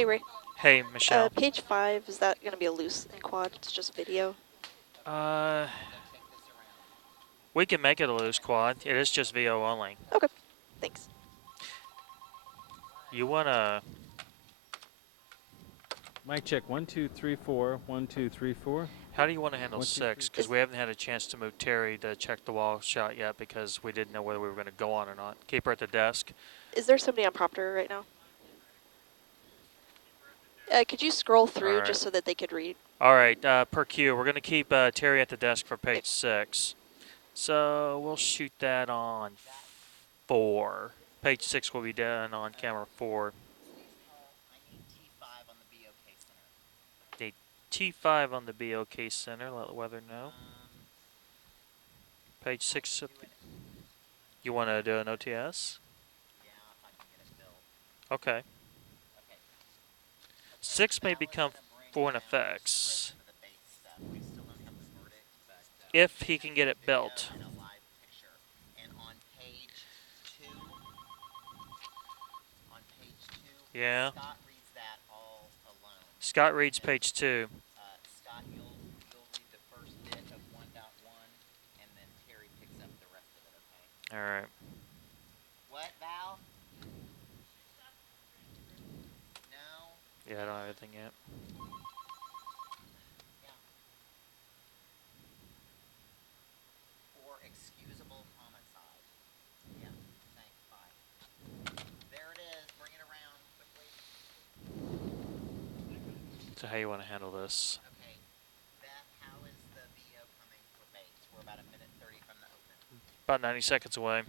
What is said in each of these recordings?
Hey, Ray. Hey, Michelle. Page 5, is that going to be a loose in quad? It's just video? We can make it a loose quad. It is just VO only. Okay, thanks. You wanna? Mic check 1 2 3 4 1 2 3 4. How do you want to handle 1 2 6? 3. Because we haven't had a chance to move Terry to check the wall shot yet because we didn't know whether we were going to go on or not. Keep her at the desk. Is there somebody on proctor right now? Could you scroll through just so that they could read? All right, per cue, we're going to keep Terry at the desk for page 6. So we'll shoot that on 4. Page 6 will be done on camera 4. Need T5 on the BOK center. Let the weather know. Page 6. You want to do an OTS? Yeah, if I can get it built. Okay. Okay. 6 may become foreign effects. We still don't have the verdict, but if he can get it built. and a live picture. And on page 2, Yeah. Scott reads that all alone. Scott reads page 2. Scott, you'll read the first bit of 1.1, and then Terry picks up the rest of it, okay? All right. What, Val? No. Yeah, I don't have anything yet. Yeah. For excusable homicide. Yeah, thanks, bye. There it is, bring it around quickly. So how you want to handle this? Okay, Beth, how is the VO coming for Bates? We're about 1 minute 30 from the open. About 90 seconds away.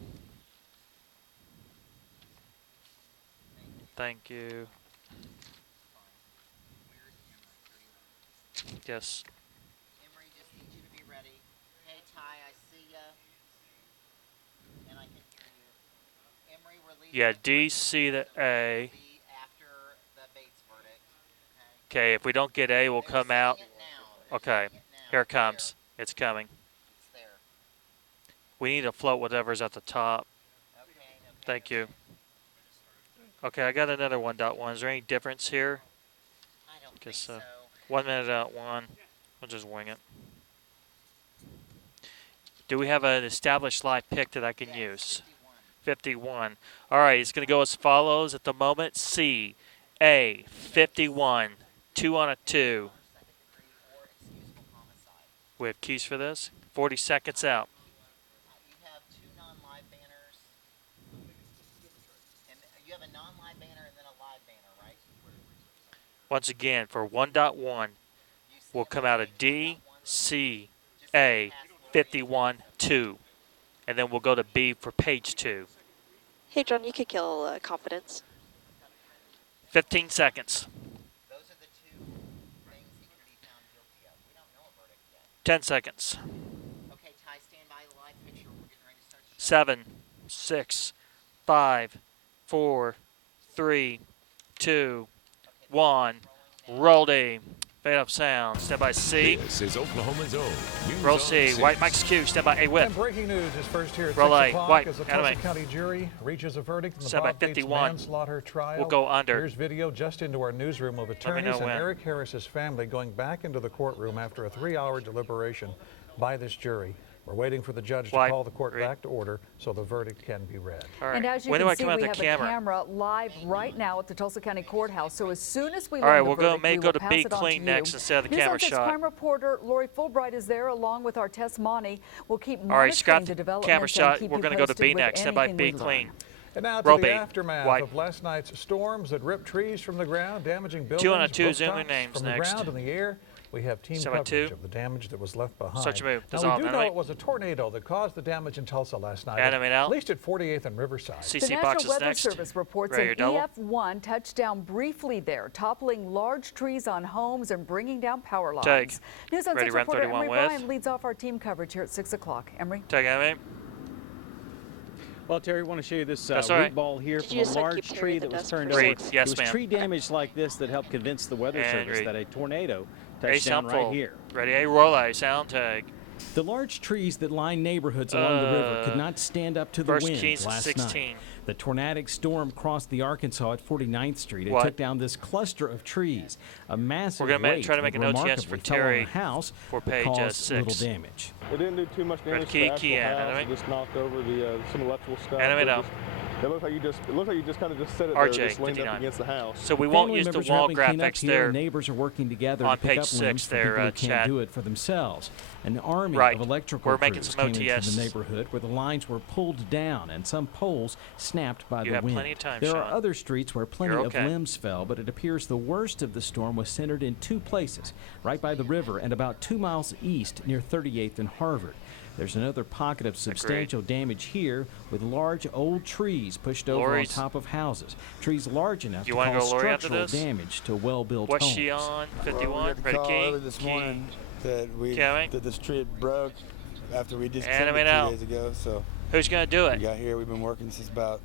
Thank you. Where's Emery? Yes. Emery, just need you to be ready. Hey, Ty, I see ya. And I can hear you. Emery, release. Yeah, D, C to A. After the Bates verdict. Okay, if we don't get A, we'll come out. Okay, here it comes. It's coming. It's there. We need to float whatever's at the top. Okay. Thank you. Okay, I got another 1.1. Is there any difference here? I don't think so. 1 minute out, 1. We'll just wing it. Do we have an established live pick that I can use? 51. All right, it's going to go as follows at the moment. C, A, 51. 2 on a 2. We have keys for this. 40 seconds out. You have 2 non-live banners. And you have a non-live banner and then a live banner, right? Once again, for 1.1, we'll come out of D, C, A, 51, 2. And then we'll go to B for page 2. Hey, John, you could kill confidence. 15 seconds. Those are the 2 things he can be found guilty of. We don't know a verdict yet. 10 seconds. Okay, Ty, stand by the live picture. We're getting ready to start. 7, 6, 5, 4, 3, 2, 1. Roll D. Fade up sound. Stand by C. This is Oklahoma's own. Roll C. White Mike's Q. Stand by A whip. And breaking news is first here at Roll 6 A. o'clock White. as the Anime. Tulsa County jury reaches a verdict in the Stand by Bob Bates 51. manslaughter trial. We'll go under. Here's video just into our newsroom of attorneys know and when. Eric Harris's family going back into the courtroom after a 3-hour deliberation by this jury. We're waiting for the judge to call the court back to order so the verdict can be read. All right. And as you When do can I see, come out we the have camera? a camera live right now at the Tulsa County Courthouse. So as soon as we All right, learn the we'll verdict, we go will to pass B it on clean to next you. instead of the News camera on 6 shot. crime reporter Lori Fulbright is there along with our Tess Monty. We'll keep All right, monitoring Scott, the developments camera and shot. keep We're you going to go to posted B with next. Stand by anything B we clean. learn. And now to Roll the B. aftermath White. of last night's storms that ripped trees from the ground, damaging buildings, 2 on a 2. rooftops, Zoom their names from next. the ground and the air. We have team Stand by coverage 2. of the damage that was left behind. Start your move. Now, Dissolve. we do know Animate. it was a tornado that caused the damage in Tulsa last night, Animate out. at least at 48th and Riverside. CC The National box is Weather next. Service reports Ready, an your double? EF1 touched down briefly there, toppling large trees on homes and bringing down power lines. Take. News on Ready, 6 run reporter 31 Emery with. Bryan leads off our team coverage here at 6 o'clock. Emery? Take animate. Well, Terry, I want to show you this That's all right. root ball here Did from you a just, like, large keep tree Terry at that the was desk turned for over. Read. Yes, it was ma'am. tree damage like this that helped convince the Weather And Service read. that a tornado A touched down sound right full. here. Ready, A roll A. Sound tag. The large trees that line neighborhoods along the river could not stand up to the First wind keys at last 16. night. The tornadic storm crossed the Arkansas at 49th Street and What? took down this cluster of trees. A massive We're gonna weight try to make that a note, yes, for remarkably fell on Terry the house for but page, caused 6. little damage. It didn't do too much damage to key- the key actual in, house. animate. It just knocked over the some electrical stuff. Animate out. It looked like you just kind of just set it RJ, there, just leaned 59. up against the house. So we won't Family use the members are wall helping clean up graphics here, there. and neighbors are working together on to pick page up 6 limbs for there, people who Chad. can't do it for themselves. An army Right. of electrical We're making crews some came into OTS. the neighborhood where the lines were pulled down and some poles snapped by You the have wind. plenty of time, there Sean. are other streets where plenty You're of okay. limbs fell, but it appears the worst of the storm was centered in two places, right by the river and about 2 miles east near 38th and Harvard. There's another pocket of substantial damage here with large old trees pushed over on Lori's- top of houses. Trees large enough You to wanna cause go Lori after structural this? damage to well-built What's homes. she on? Well, 51. we got the Ready, call key? early this Key. morning that Coming. the street broke after we just cleaned Animate it 2 out. days ago. So Who's going to do we it? got here. We've been working since about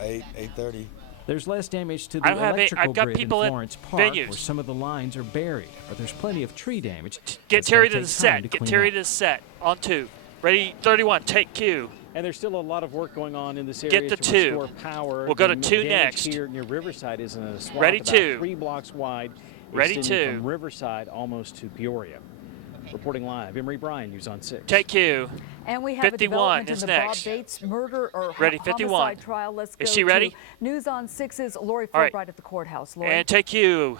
8:30. There's less damage to I the don't have any- electrical I've got grid people in at Florence Park, venues. where some of the lines are buried, but there's plenty of tree damage. Get that's Terry gonna to the take time set. to Get clean Terry up. to the set. On 2. Ready, 31. Take cue. And there's still a lot of work going on in this Get area the to two. restore power. We'll go The to 2 damage next. Here near Riverside is in a swath Ready, about 2. 3 blocks wide, Ready, extending 2. from Riverside almost to Peoria. Reporting live, Emery Bryan, News on 6. Take cue. And we have 51 a development in is the next. Bob Bates murder or Ready, 51. homicide trial. Let's go Is she ready? to News on 6's Lori All right. Fulbright at the courthouse. Lori. And take cue.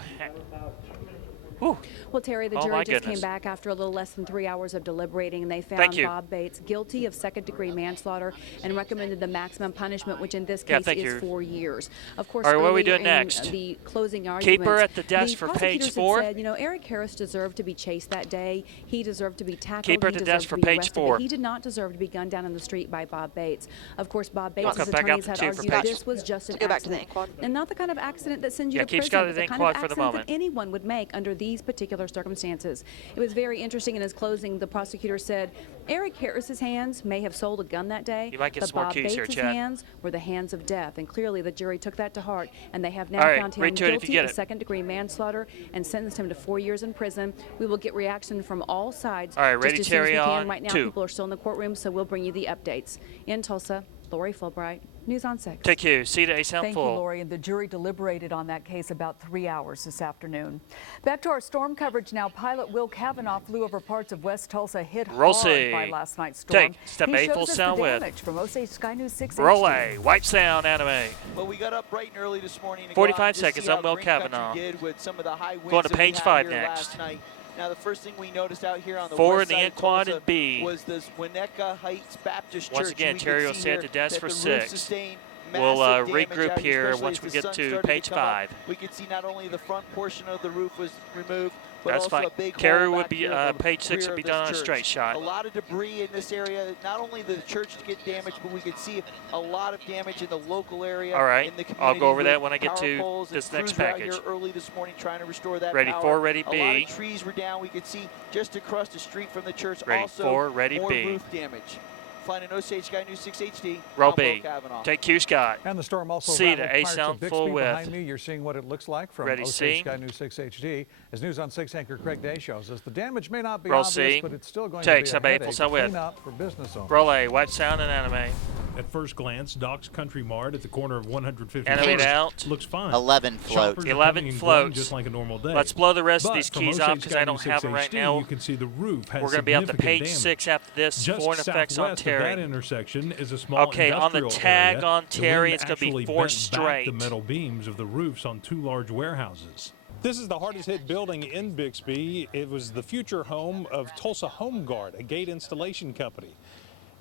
Whew. Well, Terry, the Oh, jury my just goodness. came back after a little less than 3 hours of deliberating, and they Thank found you. Bob Bates guilty of second-degree manslaughter and recommended the maximum punishment, which in this Yeah, case thank is you. 4 years. Of course, All right, what are we earlier doing in next? the closing arguments, Keep her at the desk the for prosecutors page had 4. said, you know, Eric Harris deserved to be chased that day. He deserved to be tackled. Keep her at He the deserved desk to for be page arrested, 4. but he did not deserve to be gunned down in the street by Bob Bates. Of course, Bob I'll Bates' come back out attorneys to had 2 for argued page- this was just an Go back to the accident, ink quad. and not the kind of accident that sends you Yeah, to keep prison, Scott but at the the ink kind quad of for the accident moment. that anyone would make under these particular circumstances. It was very interesting. In his closing, the prosecutor said Eric Harris's hands may have sold a gun that day, You might get but some more Bob keys here, Bates's Chad. hands were the hands of death, and clearly the jury took that to heart, and they have now All right, found him read to it if you guilty get of it. second-degree manslaughter and sentenced him to 4 years in prison. We will get reaction from all sides All right, just ready, as soon as we Terry, can. on Right now, 2. people are still in the courtroom, so we'll bring you the updates. In Tulsa, Lori Fulbright, News on 6. Take cue. C to A sound Thank full. you, Lori. And the jury deliberated on that case about 3 hours this afternoon. Back to our storm coverage now. Pilot Will Kavanaugh flew over parts of West Tulsa hit Roll hard C. by last night's storm. Take step he A, shows full us sound the width. damage from Osage Sky News 6 Roll HD. A. White sound anime. Well, we got up bright and early this morning to 45 go out and just seconds. see I'm how Will Green Country Kavanaugh. did with some of the high winds Going to that we page had 5 here next. last night. Now, the first thing we noticed out here on the 4 west in the side ink of quad Tulsa and B. was this Winnetka Heights Baptist Once Church. again, We Terry could will see stay at here the desk that for the roof 6. sustained We'll massive damage regroup out here especially once as we the get sun to started page come up. 5. We could see not only the front portion of the roof was removed, but That's also fine. a big Terry hole would back be, here in the page 6 rear would be of this done on a church. straight shot. A lot of debris in this area. Not only the church to get damaged, but we could see a lot of damage in the local area. All right. In the I'll go over community that when I with get power to poles, and this next crews were out package. here early this morning trying to restore that Ready power. 4, ready A lot B. of trees were down. We could see just across the street from the church. Ready also 4, ready more B. roof damage. Flying in Osage Sky News 6 HD. Roll I'm Will B. Kavanaugh. Take cue, Scott. And the storm also C to rattled A parts sound of Bixby full behind width. me. You're seeing what it looks like from Ready, Osage C. Sky News 6 HD. As News on 6 anchor Craig Day shows us, the damage may not be Roll obvious, C. but it's still going Take to sub be A, a full headache sound to width. clean up for business owners. Roll A. White sound and anime. At first glance, Doc's Country Mart at the corner of 150 Animate out. looks fine. 11 floats. Shoppers are 11 coming and floats. going just like a normal day. Let's blow the rest of But these from keys Osage off because Sky I don't News have them right 6HD, now. You can see the roof has We're going to be on to significant page damage. 6 after this. Just Foreign effects on southwest of that Terry. intersection is a small Okay, on the industrial tag area. on The Terry, wind it's gonna be actually 4 bent back straight. the metal beams of the roofs on 2 large warehouses. This is the hardest hit building in Bixby. It was the future home of Tulsa Home Guard, a gate installation company.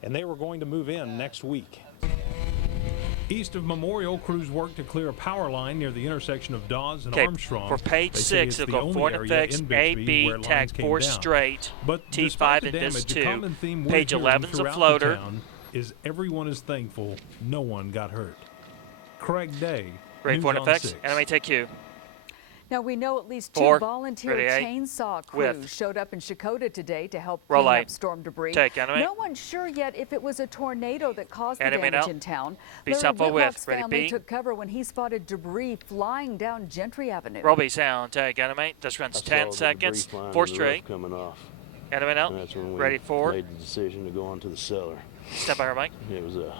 And they were going to move in next week. East of Memorial, crews work to clear a power line near the intersection of Dawes and Okay, Armstrong. for page They say 6, it's it'll the go only foreign area effects, in A, Bixby B, where tag lines came 4 down. straight, But T5 despite and the this damage, 2. a common theme we're Page hearing 11's a throughout the floater. town is everyone is thankful no one got hurt. Craig Day, Ready News for an on effects? 6. Anime take cue. Now, we know at least 2 4, volunteer ready, A, chainsaw with. crews showed up in Shakota today to help Roll clean A. up storm debris. Take, animate. No one's sure yet if it was a tornado that caused the Animate damage out. in town. Be Larry simple with. Whitlock's Ready, family B. took cover when he spotted debris flying down Gentry Avenue. Roll B sound. Take animate. This runs 10 seconds. 4 straight. coming off. Anime now. And that's when we Ready for. made the decision to go on to the cellar. Stand by her, Mike. It was a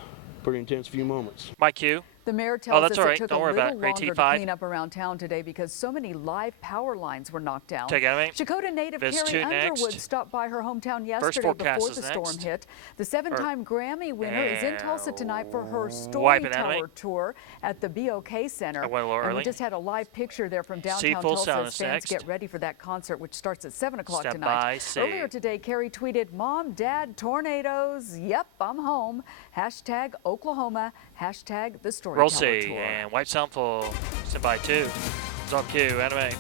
pretty intense few moments. Mike Q. The mayor tells us all it right. took Don't a worry little about it. Ray longer to T5. clean up around town today because so many live power lines were knocked down. Take anime. Shakota native Viz Carrie 2 next. Underwood stopped by her hometown yesterday forecast before is the storm next. hit. The 7-time Grammy winner is in Tulsa tonight for her Wipe it, Storyteller anime. tour at the BOK Center. I went a little and we early. just had a live picture there from See downtown full Tulsa sound as is fans next. get ready for that concert, which starts at 7 o'clock Step tonight. by C. Earlier today, Carrie tweeted, "Mom, Dad, tornadoes. Yep, I'm home. Hashtag Oklahoma. Hashtag the Storyteller Roll C. Tour." And wipe sound full. Stand by 2. Zone Q. Anime.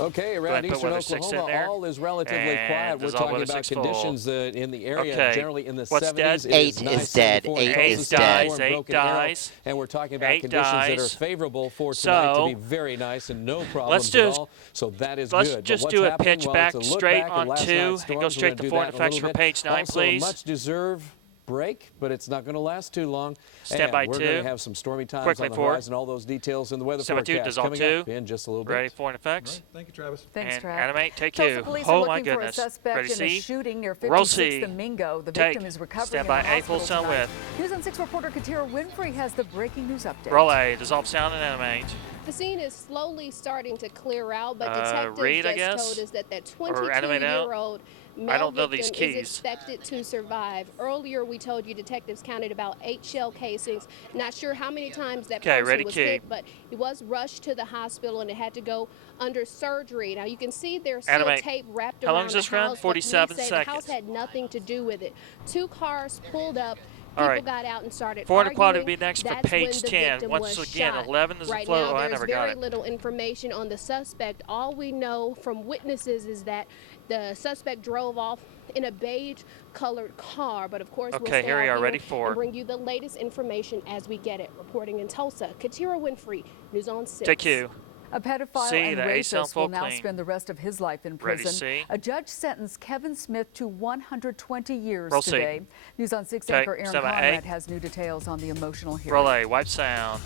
Okay, Go around ahead and put eastern weather 6 in Oklahoma, there. all is relatively And quiet. We're dissolve talking weather about 6 full. conditions in the area, Okay. generally in the What's 70s. dead? It 8 nice is dead. 74 in 8 Tulsa, is Storm, dead. Eight Broken Arrow, dies. and we're talking about 8 conditions that are dies. favorable for tonight So, to be very nice and no problems let's just- at all. So that is let's good. But just what's do a happening? pitch Well, back it's a look straight back at on last 2 night's and storms. go We're straight gonna to do foreign that in a effects little for bit. page 9, Also, please. much deserved break, but it's not going to last too long. Stand and by we're 2. going to have some stormy times Quickly on the forward. horizon. All those details in the weather Stand by 2. forecast Dissolve coming 2. up in just a little bit. Ready for effects. Right. Thank you, Travis. Thanks, And Trav. animate, take Tulsa 2. police Oh are my looking for a goodness. suspect Ready in a C. shooting near Roll 56th C. and Mingo. The Take. victim is recovering Stand in by the A. Full hospital sound tonight. with. News on 6 reporter Katira Winfrey has the breaking news update. Roll A. Dissolve sound and animate. The scene is slowly starting to clear out, but detectives read, I just guess? told us that that Or animate out? 22-year-old I male don't know these victim is keys. expected to survive. Earlier, we told you detectives counted about 8 shell casings. Not sure how many times that Okay, person ready, was key. hit, but he was rushed to the hospital and it had to go under surgery. Now, you can see there's still Animate. tape wrapped How long around is the this run? house, but 47 police say the house seconds. had nothing to do with it. 2 cars pulled up. All People right. got out and started 400 quad arguing. would be next for That's page when the 10. victim Once was again, shot. 11 is right a flow. now, Oh, I there's never got very it. little information on the suspect. All we know from witnesses is that the suspect drove off in a beige-colored car. But of course, we'll Okay, stay here we out are, here ready for- and bring you the latest information as we get it. Reporting in Tulsa, Katira Winfrey, News on 6. Take 2. A pedophile C, and the A sound racist will full now clean. spend the rest of his life in Ready, prison. C. A judge sentenced Kevin Smith to 120 years Roll C. today. News on 6 Okay, anchor Aaron stand by A. Conrad has new details on the emotional hearing. Roll A. Wipe sound.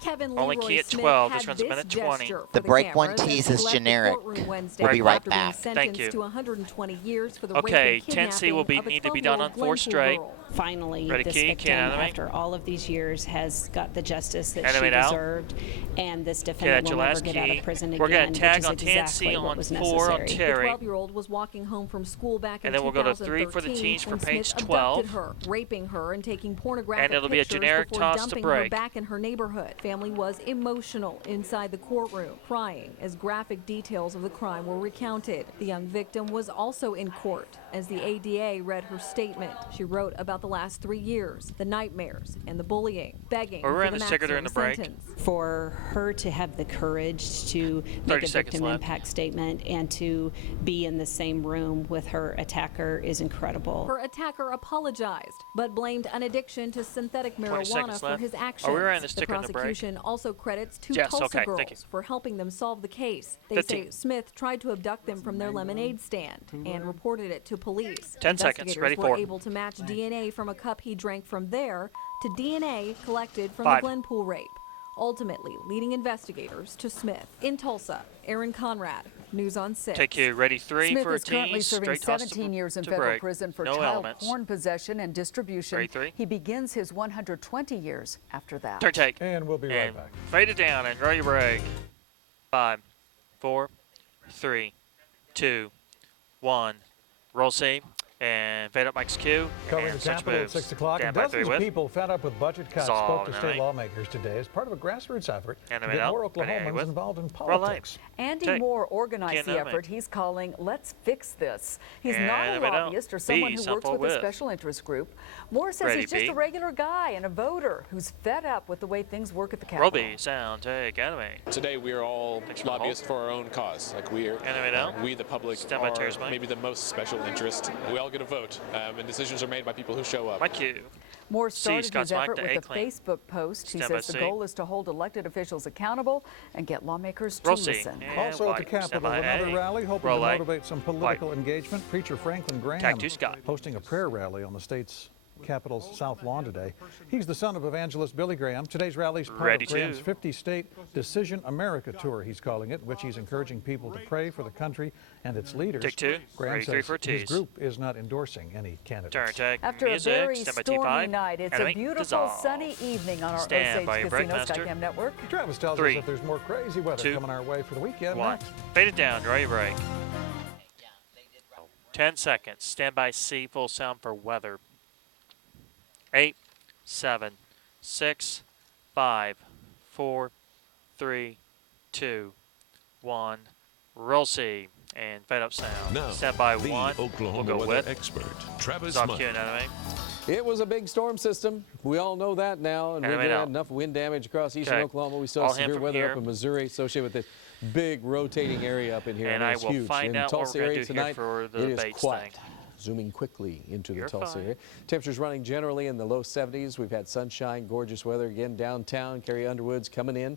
Kevin Only Leroy key at Smith 12. had This runs a this minute 20. gesture The for break one cameras as tease he is left the generic. courtroom Wednesday We'll be right after being back. Thank sentenced you. to 120 years for the Okay, rape and 10C will kidnapping of a need to be done on 4 12-year-old straight. Glenpool girl. Finally, Ready, this key, victim, can animate. after all of these years, has got the justice that Animate she out. deserved, and this Okay, defendant that's will your never last get out key. of prison again, We're going to which tag is on exactly 10C what on was 4 on necessary. The Terry. 12-year-old was walking home from school back in And then we'll go to 3 2013 for the teens for when page Smith 12. abducted her, raping her, and taking pornographic And it'll be a pictures generic before toss to dumping break. her back in her neighborhood. Family was emotional inside the courtroom, crying as graphic details of the crime were recounted. The young victim was also in court as the ADA read her statement. She wrote about the last 3 years, the nightmares and the bullying, begging We're for in the the sticker during maximum the break. sentence. For her to have the courage to 30 make a seconds victim left. impact statement and to be in the same room with her attacker is incredible. Her attacker apologized, but blamed an addiction to synthetic 20 marijuana seconds for left. his Oh, actions. we were in the The sticker in the break. prosecution also credits 2 Yes, Tulsa okay, girls thank you. for helping them solve the case. They 15. say Smith tried to abduct them from their lemonade stand and reported it to police. 10 seconds. Investigators Ready were for. able to match DNA from a cup he drank from there to DNA collected from 5. the Glenpool rape, ultimately leading investigators to Smith. In Tulsa, Aaron Conrad, News on 6. Take 2. Ready 3 Smith for a is currently teens. serving Straight toss 17 years in to federal break. prison for No child elements. porn possession and distribution. Ready, 3. He begins his 120 years after that. Turn take. And we'll be right And back. fade it down and draw your break. 5, 4, 3, 2, 1. Roll C. And fade up Mike's Q. Covering and the switch Capitol at moves. 6 o'clock. Stand And by 3 dozens of with. people fed up with budget cuts Dissolve, spoke to state animate. lawmakers today as part of a grassroots effort to Animate get out. more Ready, Oklahomans with. involved in Roll A. politics. Andy Take. Moore organized Can't the animate. effort he's calling Let's Fix This. He's And not a animate out. lobbyist or someone B, who sound works full with a with. special interest group. Moore says Ready, he's just B. a regular guy and a voter who's fed up with the way things work at the Roll Capitol. B. Sound take. Animate. Today we are all Thanks for the lobbyists for our own cause. Like Animate out. we the public Stand by are chairs, Mike. maybe the most special interest. We all get a vote, and decisions are made by people who show up. Mike Q. Moore C, started Scott's his Mike effort to with A a clean. Facebook post. He Stand by says the C. goal is to hold elected officials accountable and get lawmakers to Roll C. listen. And Also at the white. Stand Capitol, by another A. rally hoping Roll to A. motivate some political engagement. Preacher Franklin Graham Cactus Scott. hosting a prayer rally on the state's Capitol's South Lawn today. He's the son of evangelist Billy Graham. Today's rally's part of Graham's 50-state Decision America tour, he's calling it, which he's encouraging people to pray for the country and its leaders. Take two. Graham Ready, says his group is not endorsing any candidates. After a very stormy night, it's a beautiful sunny evening on our Osage Casino Skycam network. Travis tells us that there's more crazy weather coming our way for the weekend. Fade it down. Ready, break. 10 seconds. Stand by C. Full sound for weather. 8, 7, 6, 5, 4, 3, 2, 1. Roll C. And fade up sound. Now, stand by the 1. Oklahoma we'll go weather with expert, Travis Stop Mudd. queuing, enemy. It was a big storm system. We all know that now. And we had enough wind damage across eastern Oklahoma. We still have severe weather up in Missouri associated with this big rotating area up in here. And I will huge. find out what we're going to do here for the it is Bates quiet. thing. Zooming quickly into the Tulsa fine. area. Temperatures running generally in the low 70s. We've had sunshine, gorgeous weather again downtown. Carrie Underwood's coming in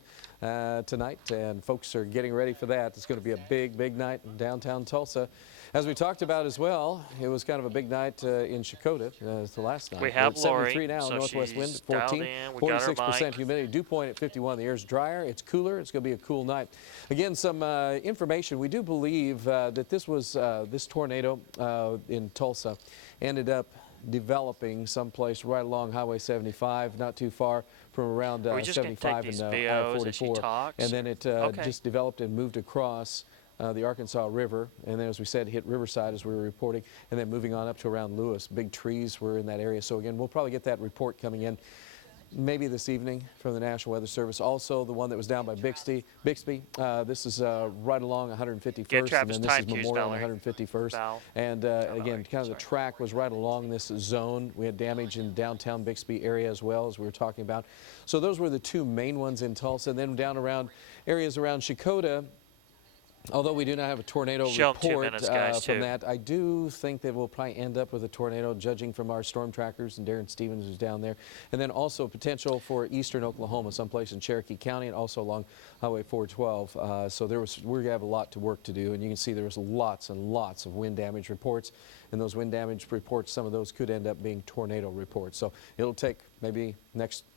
tonight, and folks are getting ready for that. It's going to be a big, big night in downtown Tulsa. As we talked about as well, it was kind of a big night in Chakotah the last night. We have Lori, 73 now, so northwest wind she's at 14, 46% humidity. Dew point at 51. The air's drier. It's cooler. It's going to be a cool night. Again, some information. We do believe that this was this tornado in Tulsa ended up developing someplace right along Highway 75, not too far from around 75 and I-44. And then it just developed and moved across the Arkansas River, and then, as we said, hit Riverside as we were reporting, and then moving on up to around Lewis. Big trees were in that area. So again, we'll probably get that report coming in maybe this evening from the National Weather Service. Also, the one that was down by Bixby. This is right along 151st, and then this is Memorial on 151st. And again, kind of the track was right along this zone. We had damage in downtown Bixby area as well, as we were talking about. So those were the two main ones in Tulsa. And then down around areas around Chakotah, although we do not have a tornado report from that, I do think that we'll probably end up with a tornado, judging from our storm trackers and Darren Stevens, who's down there. And then also potential for eastern Oklahoma, someplace in Cherokee County, and also along Highway 412. So we're going to have a lot to work to do. And you can see there was lots and lots of wind damage reports. And those wind damage reports, some of those could end up being tornado reports. So it'll take maybe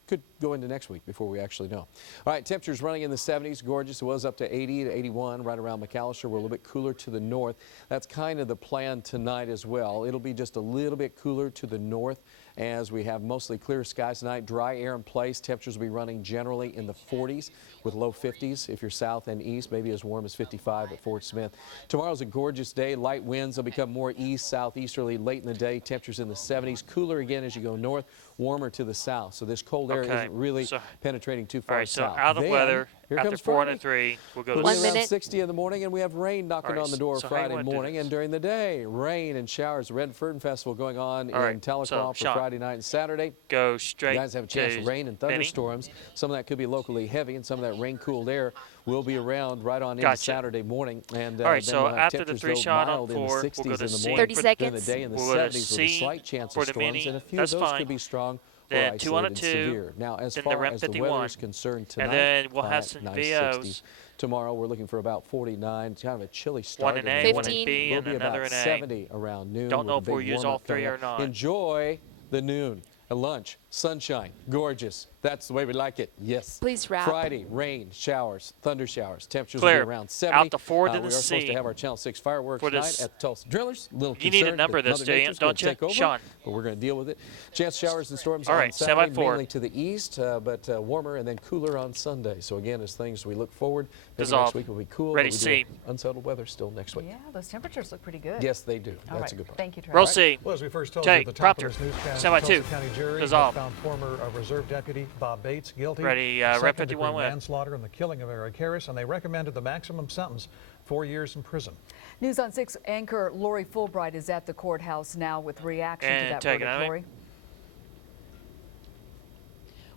could go into next week before we actually know. All right, temperatures running in the 70s, gorgeous. It was up to 80 to 81 right around McAllister. We're a little bit cooler to the north. That's kind of the plan tonight as well. It'll be just a little bit cooler to the north as we have mostly clear skies tonight. Dry air in place. Temperatures will be running generally in the 40s with low 50s if you're south and east, maybe as warm as 55 at Fort Smith. Tomorrow's a gorgeous day. Light winds will become more east, southeasterly late in the day. Temperatures in the 70s. Cooler again as you go north, warmer to the south. So this cold air isn't really penetrating too far south. All right, so out of weather, after 4 and 3, we'll go to 1 minute. 60 in the morning, and we have rain knocking on the door Friday morning. And during the day, rain and showers. Red Fern Festival going on in Tahlequah for Friday night and Saturday. Go straight. You guys have a chance of rain and thunderstorms. Some of that could be locally heavy, and some of that rain-cooled air will be around right on into Saturday morning. And all right, then so we'll have after the 3 shot on 4, in the 60s we'll go to in the C. morning. 30 seconds. During the day in the we'll 70s with a slight chance of storms, and a few of those could be strong. Then 2 on a 2, severe. Now, as then far the REM as the 51. weather is concerned tonight, and then we'll have some nice VOs. 60s. Tomorrow we're looking for about 49. It's kind of a chilly start. 1 in A, 1 in 15. B, We'll and be another about in A. 70 around noon. Don't know with if a we'll big use all warm-up 3 coming or up. not. Enjoy the noon. A lunch, sunshine, gorgeous. That's the way we like it. Yes. Please wrap. Friday, rain, showers, thunder showers. Temperatures Clear. will be around 70. Out the 4 to the we are supposed C. to have our Channel 6 fireworks For tonight this- at the Tulsa Drillers. Little You need a concerned number that this, Mother do you? Nature's gonna Don't you? take over, Sean. but we're going to deal with it. Chance showers and storms All on right, stand by Saturday, 4. mainly to the east, but warmer and then cooler on Sunday. So again, as things we look forward, maybe Dissolve. next week will be cool. Ready, but we do C. have unsettled weather still next week. Yeah, those temperatures look pretty good. Yes, they do. All That's right. a good part. Thank you, Travis. Roll C. Well, as we first told Take, you at the top Proctor. of this newscast, Stand by the Tulsa 2. County jury has Dissolve. found former Reserve Deputy Bob Bates guilty. Ready, Rep second 51 degree win. manslaughter in the killing of Eric Harris, and they recommended the maximum sentence, 4 years in prison. News on 6 anchor Lori Fulbright is at the courthouse now with reaction to And that take it, verdict, Amy. Lori.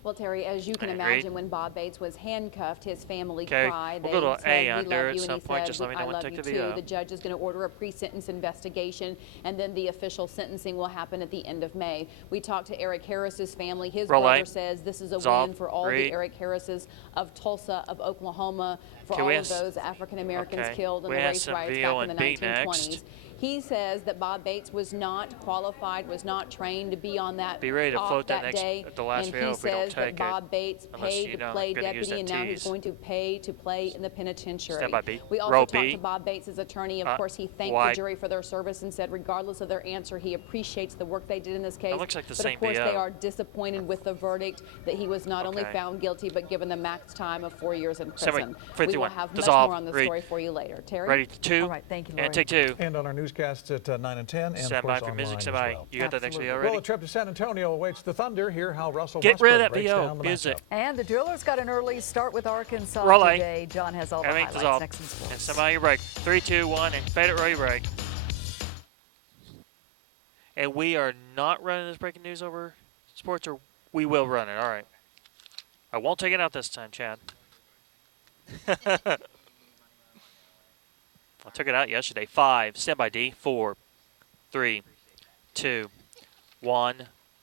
Well, Terry, as you can Agreed. imagine, when Bob Bates was handcuffed, his family Okay, cried. we'll They go to said, A "We under love at you," some and he point. said, Just let me know "I when to love take you the too." video. The judge is going to order a pre-sentence investigation, and then the official sentencing will happen at the end of May. We talked to Eric Harris's family. His Roll brother A. says this is a Dissolve. win for all Read. the Eric Harrises of Tulsa, of Oklahoma, for Okay, all we of have those African Americans okay. killed in We the have race some riots VO back in the and B 1920s. next. He says that Bob Bates was not qualified, was not trained to be on that Be ready to off float that that next day. the last And video he if we don't says that take it. Bob Bates Unless paid you to know, play gonna use deputy, and that now he's tease. going to pay to play in the penitentiary. Stand by B. We also Row talked B. to Bob Bates' attorney. Of course, he thanked wide. the jury for their service and said, regardless of their answer, he appreciates the work they did in this case. That looks like the but same of course, BO. they are disappointed with the verdict that he was not only Okay. found guilty but given the max time of 4 years in Seven, prison. We 51. will have Dissolve. much more on the Read. story for you later. Terry? Ready, 2. All right, thank you, And Lori. take 2. And on our newscasts at 9 and 10, and Stand of course by for music. online Stand as by. well. You got that next video Well, ready? a trip to San Antonio awaits the Thunder. Hear how Russell Get rid of Westbrook that breaks VO down the music. matchup. And the Drillers got an early start with Arkansas Relay. today. John has all the Enemy highlights dissolve. next in sports. And stand by your break. 3, 2, 1, and fade it, roll your break. And we are not running this breaking news over sports, or we will run it. All right. I won't take it out this time, Chad. I took it out yesterday. 5. Stand by D. 4, 3, 2, 1.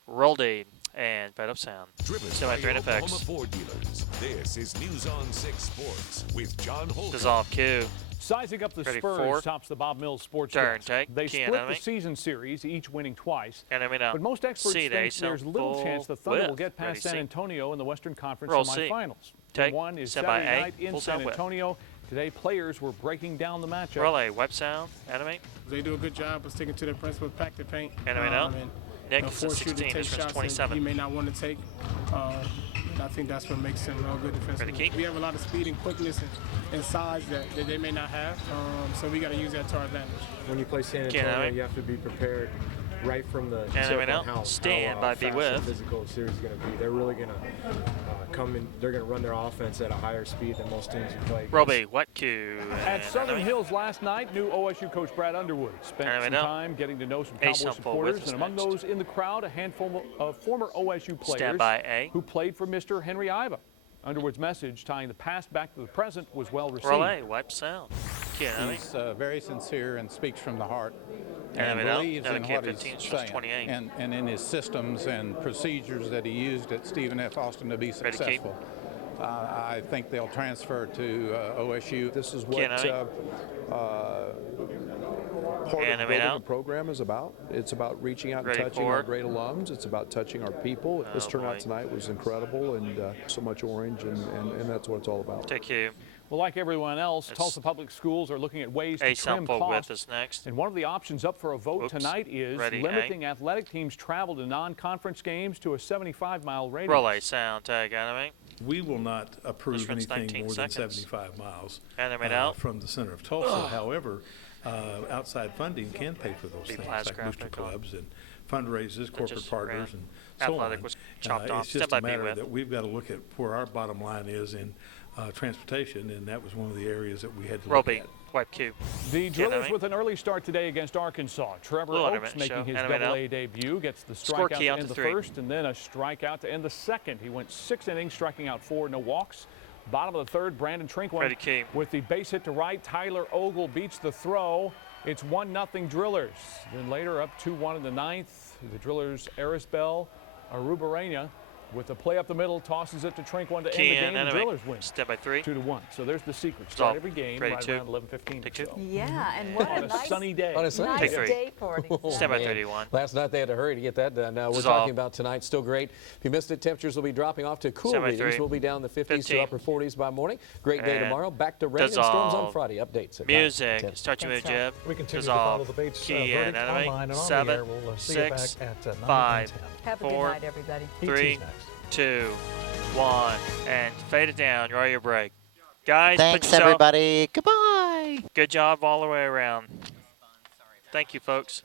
Roll D. And fed up sound. Driven Stand by by 3 and Oklahoma effects. Ford dealers. This is News on 6 Sports with John Holcomb. Dissolve Q. Sizing up the Ready, Spurs 4. tops the Bob Mills Sports Turn, Desk. take. They Key split enemy. the season series, each winning twice. Enemy now. But most experts C, think so there's little full chance the Thunder will width. get past Ready, San C. Antonio in the Western Conference Roll C. semifinals. Take. Game 1 is Stand by Saturday A. night in Full San sound width. Antonio. Today, players were breaking down the matchup. Roll A. Wipe sound. Enemy. They do a good job of sticking to their principle, pack the paint. Enemy now. And, Nick you know, is at force you to 16. take This one's shots 27. that you may not want to take. And I think that's what makes them good defensively. Ready, key? We have a lot of speed and quickness and size that they may not have, so we got to use that to our advantage. When you play San Can't Antonio, have it. you have to be prepared right from the And tip right now, on how stand by B fast with. and physical the series is going to be. They're really going to come in. They're going to run their offense at a higher speed than most teams you play. Roll B. What Q? At And Southern enemy. Hills last night, new OSU coach Brad Underwood spent Enemy some now. time getting to know some A Cowboy sample supporters, with us and among next. those in the crowd, a handful of former OSU players Stand by A. who played for Mr. Henry Iva. Underwood's message tying the past back to the present was well received. Roll A. Wipe sound. Key enemy. He's very sincere and speaks from the heart and Enemy now. believes Another in key what at he's 15, so it's saying 28. and in his systems and procedures that he used at Stephen F. Austin to be Ready, key? successful. I think they'll transfer to OSU. This is Key what enemy. part of Enemy building now. a program is about. It's about reaching out and Ready, touching 4. our great alums. It's about touching our people. This Oh, turnout boy. tonight was incredible, and so much orange, and that's what it's all about. Take Q. Well, like everyone else, It's Tulsa Public Schools are looking at ways to A trim sample costs. width is next. And one of the options up for a vote Oops. tonight is Ready, A. limiting athletic teams' travel to non-conference games to a 75-mile radius. Roll A. Sound. Tag enemy. We will not approve This runs anything 19 more than seconds. 75 miles Enemy out. from the center of Tulsa. However, outside funding can pay for those B things, plus like booster graphic on. clubs and fundraisers, corporate just partners, ran. and so Athletic on. was chopped off. It's just Stand by a B matter with. that we've got to look at where our bottom line is in transportation, and that was one of the areas that we had to Roll look B. at. Wipe Q. The Key Drillers enemy. with an early start today against Arkansas. Trevor Little Oaks intermittent making show. his Enemy now. Double-A debut, gets the Score strikeout key to out end to the 3. first, and then a strikeout to end the second. He went 6 innings, striking out 4, no walks. Bottom of the third, Brandon Trinkwin Ready, key. with the base hit to right. Tyler Ogle beats the throw. It's 1-0 Drillers. Then later up 2-1 in the ninth. The Drillers, Arisbell Arubarena with the play up the middle, tosses it to Trinkwin to Key end the and game. The enemy. Drillers win. Step by 3. 2-1. So there's the secret. Stop. Start every game Ready, right 2. around 11:15. Take 2. Yeah, and what On a a nice sunny day. On a sunny nice Take 3. day for it. Oh, Stand by man. 31. Last night they had to hurry to get that done. Now we're Dissolve. talking about tonight. Still great. If you missed it, temperatures will be dropping off to cool Stand by readings. 3. We'll be down in the 50s 15. to upper 40s by morning. Great day And tomorrow. Back to rain and storms on dissolve. Friday. Updates at Music. 9, 10. Start your move, Jeb. We continue Dissolve. to follow the Bates Key and verdict enemy. online and on the 7, air. We'll see you 6, back at 9 and 5, 10. Have a good 4, night, everybody. ET's 3, next. 2, 1, and fade it down. Roll your break. Guys, Thanks, put yourself, everybody. Goodbye. good job all the way around. Thank you, folks.